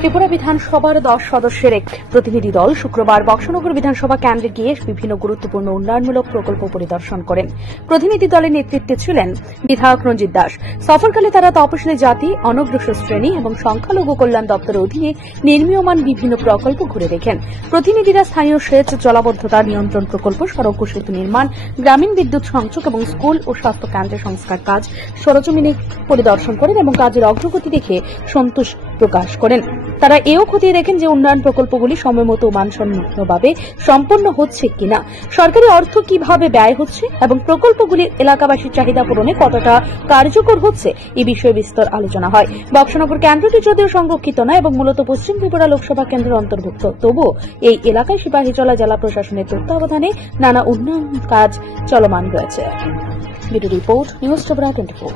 ত্রিপুরা বিধানসভার 10 সদস্যের এক প্রতিনিধি দল শুক্রবার বক্সনগর বিধানসভা কেন্দ্রে গিয়ে বিভিন্ন গুরুত্বপূর্ণ উন্নয়নমূলক প্রকল্প পরিদর্শন করেন। প্রতিনিধি দলের নেতৃত্বে ছিলেন বিধায়ক রঞ্জিত দাস। সফরকালে তারা তপশিলি জাতি, অনগ্রসর শ্রেণী এবং সংখ্যালঘু কল্যাণ দপ্তরের অধীনে নির্মীয়মান বিভিন্ন প্রকল্প ঘুরে দেখেন। প্রতিনিধিরা স্থানীয় সেচ, জলাবদ্ধতা নিয়ন্ত্রণ প্রকল্প, সড়ক ও সেতু নির্মাণ, গ্রামীণ বিদ্যুৎ সংযোগ এবং স্কুল ও স্বাস্থ্য কেন্দ্রের সংস্কার কাজ সরজমিনে পরিদর্শন করেন এবং কাজের অগ্রগতি দেখে সন্তোষ প্রকাশ করেন। তারা এও খতিয়ে দেখেন যে উন্নয়ন প্রকল্পগুলি সময়মতো ও মানসম্পন্নভাবে সম্পন্ন হচ্ছে কিনা, সরকারি অর্থ কিভাবে ব্যয় হচ্ছে এবং প্রকল্পগুলি এলাকাবাসীর চাহিদা পূরণে কতটা কার্যকর হচ্ছে এই বিষয়ে বিস্তর আলোচনা হয়। বক্সনগর কেন্দ্রটি যদিও সংরক্ষিত নয় এবং মূলত পশ্চিম ত্রিপুরা লোকসভা কেন্দ্রের অন্তর্ভুক্ত, তবুও এই এলাকায় সিপাহীজলা জেলা প্রশাসনের তত্ত্বাবধানে নানা উন্নয়ন কাজ চলমান রয়েছে। Video report, news Tripura 24।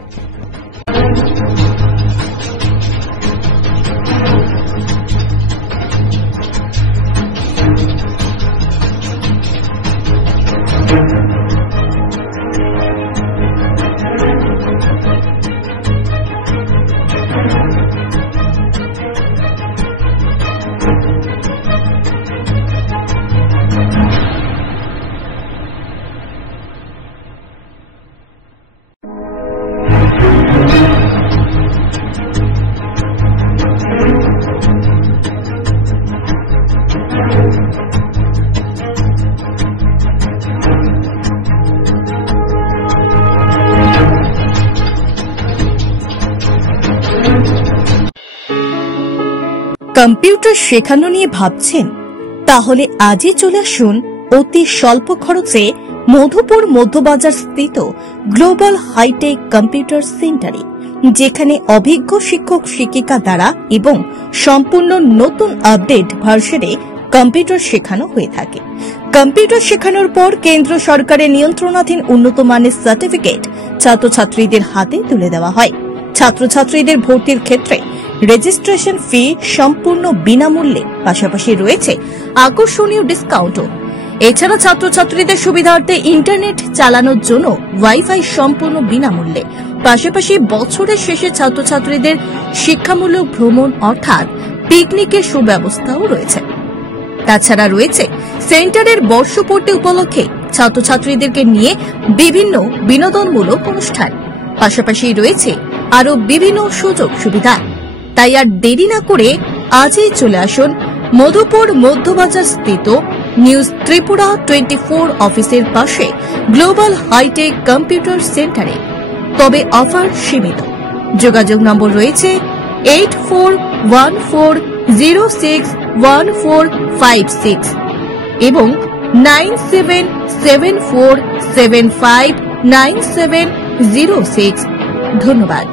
Computer শেখানো নিয়ে ভাবছেন? তাহলে আজই চলে আসুন অতি স্বল্প খরচে মধুপুর মধ্যবাজার স্থিত গ্লোবাল হাইটেক কম্পিউটার সেন্টারে, যেখানে অভিজ্ঞ শিক্ষক শিক্ষিকা দ্বারা এবং সম্পূর্ণ নতুন আপডেট ভার্সনে কম্পিউটার শেখানো হয়ে থাকে। কম্পিউটার শেখানোর পর কেন্দ্র সরকারের নিয়ন্ত্রণাধীন উন্নত মানের সার্টিফিকেট ছাত্রছাত্রীদের হাতে তুলে দেওয়া হয়। ছাত্রছাত্রীদের ভর্তির ক্ষেত্রে রেজিস্ট্রেশন ফি সম্পূর্ণ বিনামূল্যে, পাশাপাশি রয়েছে আকর্ষণীয় ডিসকাউন্টও। এছাড়া ছাত্রছাত্রীদের সুবিধার্থে ইন্টারনেট চালানোর জন্য ওয়াইফাই সম্পূর্ণ বিনামূল্যে, পাশাপাশি বছরের শেষে ছাত্রছাত্রীদের শিক্ষামূলক ভ্রমণ অর্থাৎ পিকনিকের সুব্যবস্থাও রয়েছে। তাছাড়া রয়েছে সেন্টারের বর্ষপূর্তি উপলক্ষে ছাত্রছাত্রীদেরকে নিয়ে বিভিন্ন বিনোদনমূলক অনুষ্ঠান, পাশাপাশি রয়েছে আরো বিভিন্ন সুযোগ সুবিধা। তাই আর দেরি না করে আজই চলে আসুন মধুপুর মধ্যবাজার স্থিত নিউজ ত্রিপুরা 24 অফিসের পাশে গ্লোবাল হাইটেক কম্পিউটার সেন্টারে। তবে অফার সীমিত। যোগাযোগ নম্বর রয়েছে 8414061456 এবং 9774759706। ধন্যবাদ।